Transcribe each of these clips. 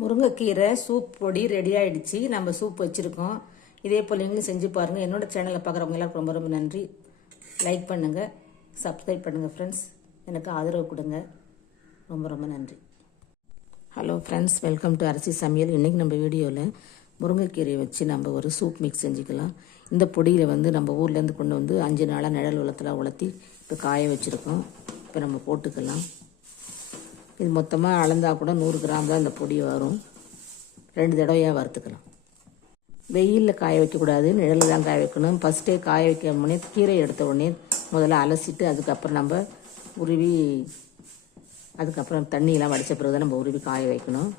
முருங்கைக்கீரை சூப் பொடி ரெடி ஆயிடுச்சு. நம்ம சூப் வச்சுருக்கோம். இதே போல் நீங்களும் செஞ்சு பாருங்கள் என்னோடய சேனலை பார்க்குறவங்க எல்லாருக்கும் ரொம்ப ரொம்ப நன்றி. லைக் பண்ணுங்கள் சப்ஸ்கிரைப் பண்ணுங்கள் ஃப்ரெண்ட்ஸ் எனக்கு ஆதரவு கொடுங்க. ரொம்ப ரொம்ப நன்றி. ஹலோ ஃப்ரெண்ட்ஸ் வெல்கம் டு அரிசி சமையல் இன்றைக்கி நம்ம வீடியோவில் முருங்கைக்கீரையை வச்சு நம்ம ஒரு சூப் மிக்ஸ் செஞ்சுக்கலாம். இந்த பொடியில் வந்து நம்ம ஊர்லேருந்து கொண்டு வந்து அஞ்சு நாளாக நிழல் உலத்தில் உலர்த்தி இப்போ காய வச்சுருக்கோம். இப்போ நம்ம போட்டுக்கலாம். இது மொத்தமாக அளந்தால் கூட நூறு கிராம் தான் இந்த பொடி வரும். ரெண்டு தடவையாக வறுத்துக்கலாம். வெயிலில் காய வைக்கக்கூடாது நிழலில் தான் காய வைக்கணும். ஃபஸ்ட்டே காய வைக்க உடனே கீரை எடுத்த உடனே முதல்ல அலசிட்டு அதுக்கப்புறம் நம்ம உருவி அதுக்கப்புறம் தண்ணியெல்லாம் வடித்த பிறகு தான் நம்ம உருவி காய வைக்கணும்.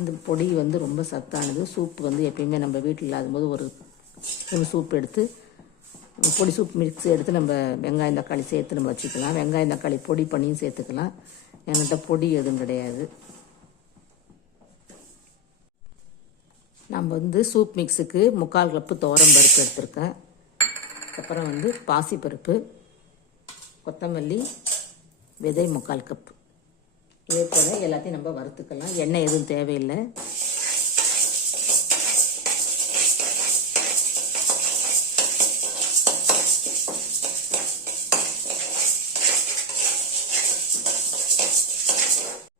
இந்த பொடி வந்து ரொம்ப சத்தானது. சூப் வந்து எப்பயுமே நம்ம வீட்டில் இல்லாத போது ஒரு ஒரு சூப் எடுத்து பொடி சூப் மிக்ஸ் எடுத்து நம்ம வெங்காயம் தக்காளி சேர்த்து நம்ம வச்சுக்கலாம். வெங்காயம் தக்காளி பொடி பண்ணியும் சேர்த்துக்கலாம். என்கிட்ட பொடி எதுவும் கிடையாது. நம்ம வந்து சூப் மிக்ஸுக்கு முக்கால் கப்பு துவரம் பருப்பு எடுத்திருக்கேன். அப்புறம் வந்து பாசிப்பருப்பு கொத்தமல்லி விதை முக்கால் கப்பு இதே போல் எல்லாத்தையும் நம்ம வறுத்துக்கலாம். எண்ணெய் எதுவும் தேவையில்லை.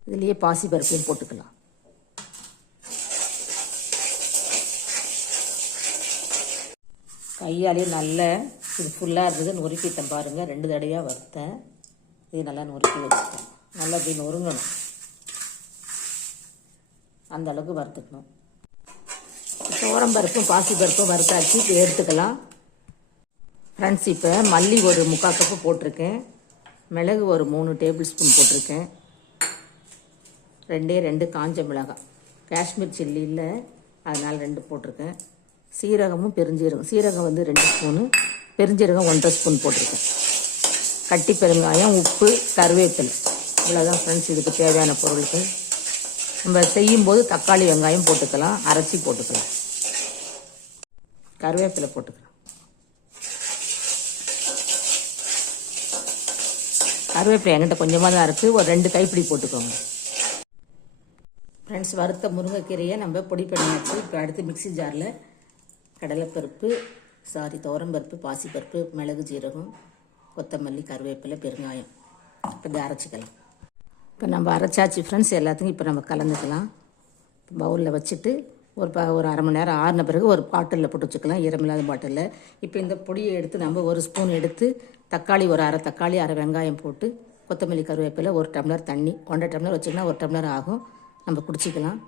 இதுலேயே பாசி பருப்பையும் போட்டுக்கலாம். கையாலேயே நல்ல இது ஃபுல்லாக இருந்தது. நொறுக்கிட்டேன் பாருங்கள் ரெண்டு தடவையாக வறுத்தேன். இது நல்லா நொறுக்கி வச்சுட்டேன். நல்லா இப்படி நொறுங்கணும். அந்த அளவுக்கு வறுத்துக்கணும். சோரம் பருப்பும் பாசி பருப்பும் வறுத்தாச்சு. இப்போ எடுத்துக்கலாம். ஃப்ரெண்ட்ஸ் இப்போ மல்லி ஒரு முக்கால் கப்பு போட்டிருக்கேன். மிளகு ஒரு மூணு டேபிள் ஸ்பூன் போட்டிருக்கேன். ரெண்டே ரெண்டு காஞ்ச மிளகாய். காஷ்மீர் சில்லி இல்லை அதனால் ரெண்டு போட்டிருக்கேன். சீரகமும் பெருஞ்சீரகம். சீரகம் வந்து ரெண்டு ஸ்பூனு பெருஞ்சீரகம் ஒன்றரை ஸ்பூன் போட்டிருக்கேன். கட்டி பெருங்காயம் உப்பு கருவேப்பிலை. இவ்வளோதான் ஃப்ரெண்ட்ஸ் இதுக்கு தேவையான பொருட்கள் நம்ம செய்யும்போது தக்காளி வெங்காயம் போட்டுக்கலாம் அரைச்சி போட்டுக்கலாம். கருவேப்பிலை போட்டுக்கலாம். கருவேப்பிலை என்கிட்ட கொஞ்சமாக தான் இருக்குது ஒரு ரெண்டு கைப்பிடி போட்டுக்கோங்க. ஃப்ரெண்ட்ஸ் வறுத்த முருங்கைக்கீரையை நம்ம பொடி பண்ணியாச்சு. இப்போ அடுத்து மிக்ஸி ஜாரில் கடலைப்பருப்பு சாரி துவரம்பருப்பு பாசிப்பருப்பு மிளகு ஜீரகம் கொத்தமல்லி கருவேப்பிலை பெருங்காயம். இப்போ இதை அரைச்சிக்கலாம். இப்போ நம்ம அரைச்சாச்சு ஃப்ரெண்ட்ஸ் எல்லாத்துக்கும் இப்போ நம்ம கலந்துக்கலாம். பவுலில் வச்சுட்டு ஒரு ப ஒரு அரை மணி நேரம் ஆறின பிறகு ஒரு பாட்டிலில் போட்டு வச்சுக்கலாம். ஈரமில்லாத பாட்டிலில் இப்போ இந்த பொடியை எடுத்து நம்ம ஒரு ஸ்பூன் எடுத்து தக்காளி ஒரு அரை தக்காளி அரை வெங்காயம் போட்டு கொத்தமல்லி கருவேப்பிலை ஒரு டம்ளர் தண்ணி ஒன்றரை டம்ளர் வச்சிங்கன்னா ஒரு டம்ளர் ஆகும். நம்ம குடிச்சிக்கலாம்.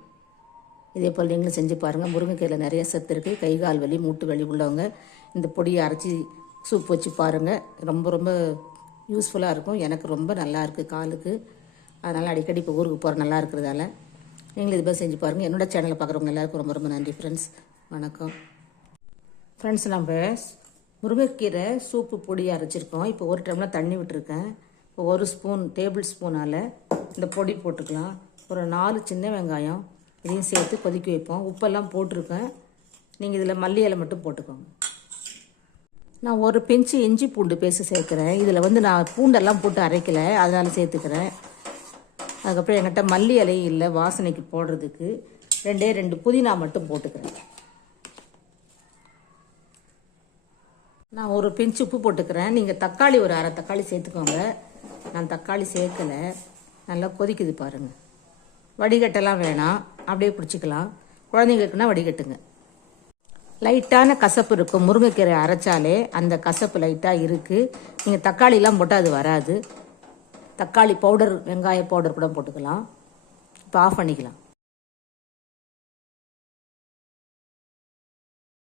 இதே போல் நீங்களும் செஞ்சு பாருங்கள் முருங்கைக்கீரையில் நிறைய சத்து இருக்குது கை கால் வலி மூட்டு வலி உள்ளவங்க இந்த பொடியை அரைச்சி சூப் வச்சு பாருங்கள் ரொம்ப ரொம்ப யூஸ்ஃபுல்லாக இருக்கும். எனக்கு ரொம்ப நல்லா இருக்குது காலுக்கு. அதனால் அடிக்கடி இப்போ ஊருக்கு போகிற நல்லா இருக்கிறதால நீங்களும் இது மாதிரி செஞ்சு பாருங்கள் என்னோடய சேனலை பார்க்குறவங்க எல்லாருக்கும் ரொம்ப ரொம்ப நன்றி ஃப்ரெண்ட்ஸ் வணக்கம். ஃப்ரெண்ட்ஸ் நம்ம முருங்கைக்கீரை சூப்பு பொடியை அரைச்சிருக்கோம். இப்போ ஒரு டம்ளர் தண்ணி விட்டுருக்கேன். இப்போ ஒரு ஸ்பூன் டேபிள் ஸ்பூனால் இந்த பொடி போட்டுக்கலாம். ஒரு நாலு சின்ன வெங்காயம் இதையும் சேர்த்து கொதிக்க வைப்போம். உப்பெல்லாம் போட்டிருக்கேன். நீங்கள் இதில் மல்லி இலை மட்டும் போட்டுக்கோங்க. நான் ஒரு பெஞ்சு இஞ்சி பூண்டு பேஸ்ட் சேர்க்குறேன். இதில் வந்து நான் பூண்டெல்லாம் போட்டு அரைக்கலை. அதனால் சேர்த்துக்கிறேன். அதுக்கப்புறம் என்கிட்ட மல்லி இலையும் இல்லை வாசனைக்கு போடுறதுக்கு ரெண்டே ரெண்டு புதினா மட்டும் போட்டுக்கிறேன். நான் ஒரு பிஞ்சு உப்பு போட்டுக்கிறேன். நீங்கள் தக்காளி ஒரு அரை தக்காளி சேர்த்துக்கோங்க. நான் தக்காளி சேர்க்கலை. நல்லா கொதிக்குது பாருங்கள் வடிகட்டெல்லாம் வேணாம். அப்படியே பிடிச்சிக்கலாம். குழந்தைங்களுக்குன்னா வடிகட்டுங்க. லைட்டான கசப்பு இருக்கும். முருங்கைக்கீரை அரைச்சாலே அந்த கசப்பு லைட்டாக இருக்குது நீங்கள் தக்காளிலாம் போட்டால் அது வராது. தக்காளி பவுடர் வெங்காய பவுடர் கூட போட்டுக்கலாம். இப்போ ஆஃப் பண்ணிக்கலாம்.